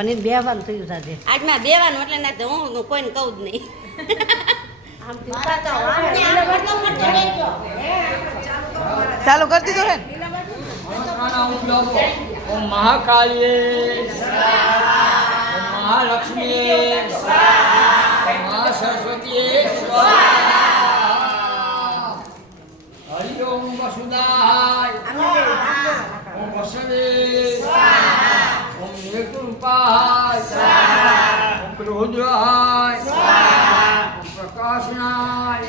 અને બેવાનું થયું સાથે આજમાં બેવાનું એટલે ના હું કોઈને કહું જ નહીં. ચાલુ કરી દીધો હે ઓમ મહાકાળી ઓમ મહાલક્ષ્મી ઓમ મહાસરસ્વતી હરિ ઓમ વસુદાય ઓમ વસવે ઓમ નિર્ગુણપાય ઓમ રુદ્રાય ઓમ પ્રકાશનાય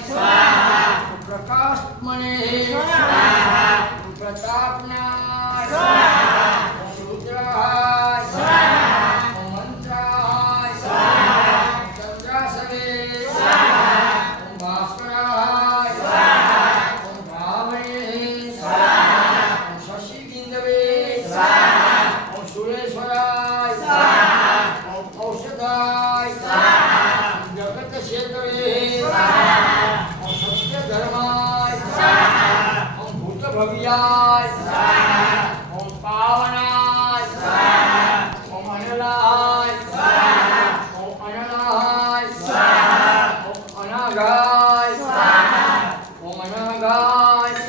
ઓમ પ્રકાશમણે ઓમ પ્રતાપનાય ઓમ રુદ્રાય ઓમ મંત્રાય ઓમ ચંદ્રાસવે ઓમ ભાસ્કરાય ઓમ ભાવને ઓમ શશિબિંદવે ઓમ સુરેશ્વરાય ઓમ ઔષધાય ઓમ જગત ક્ષેત્રે ઓમ સત્યધર્માય ઓમ ભૂતભવ્યાય ઓમ પાવનાય ઓમ અનલાય ઓમ અનલાય ઓમ અનાગાય ઓમ અનાગાય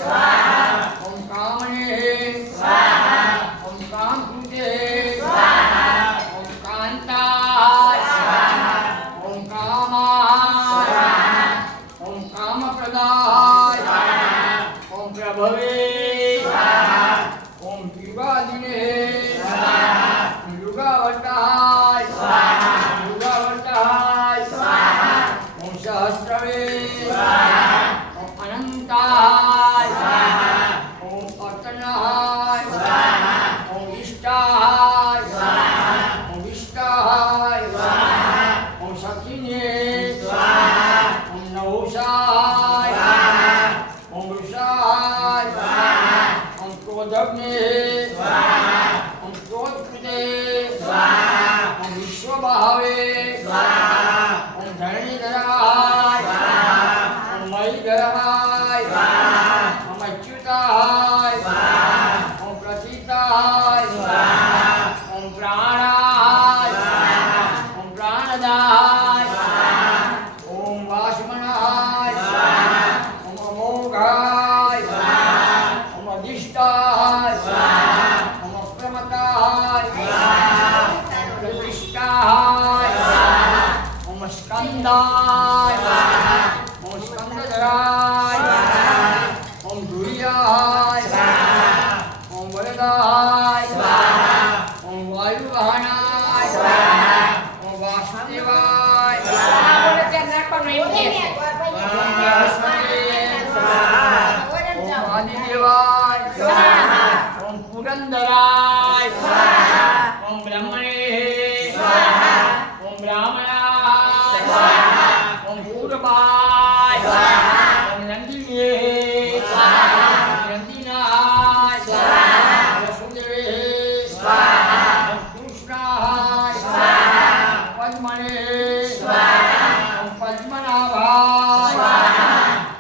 ઓમ કામને ઓમ કામકૃતે ઓમ કાંતાય ઓમ કામાય ઓમ કામપ્રદાય ઓમ પ્રભવે ઓમ યુગાદિને યુગાવતાય યુગાવતાય ઓમ સહસ્રવે ઓમ અનંતાય ઓમ અર્તનાય ઓમ ઇષ્ટાય ઓમ ઇષ્ટાય ઓમ સખિને ઓમ નવસાય ઓમ વૃષાય ઓમ ક્રોધગ્ને ઓમ ક્રોધકૃતે ઓમ વિશ્વભાવે ઓમ ધરણીધરાય ઓમ મયીધરાય ઓમ અચ્યુતાય ઓમ પ્રસિદ્ધાય ઓમ પ્રાણાય ઓમ પ્રાણદાય ઓમ વાસમનાય ઓમ અમોઘાય ઓમ અધિષ્ઠાય ઓમ અપ્રમતાય ઓમ પ્રતિષ્ઠાય ઓમ સ્કંદાય ઓમ સ્કંદધરાય ઓમ ધુર્યાય ઓમ વરદાય ઓમ વાયુવાહનાય ઓમ વાસુદેવાય ઓમ આદિદેવાય ઓમ પુરંદરાય ઓમ બ્રહ્મણે ઓમ બ્રાહ્મણાય ઓમ પૂર્વાય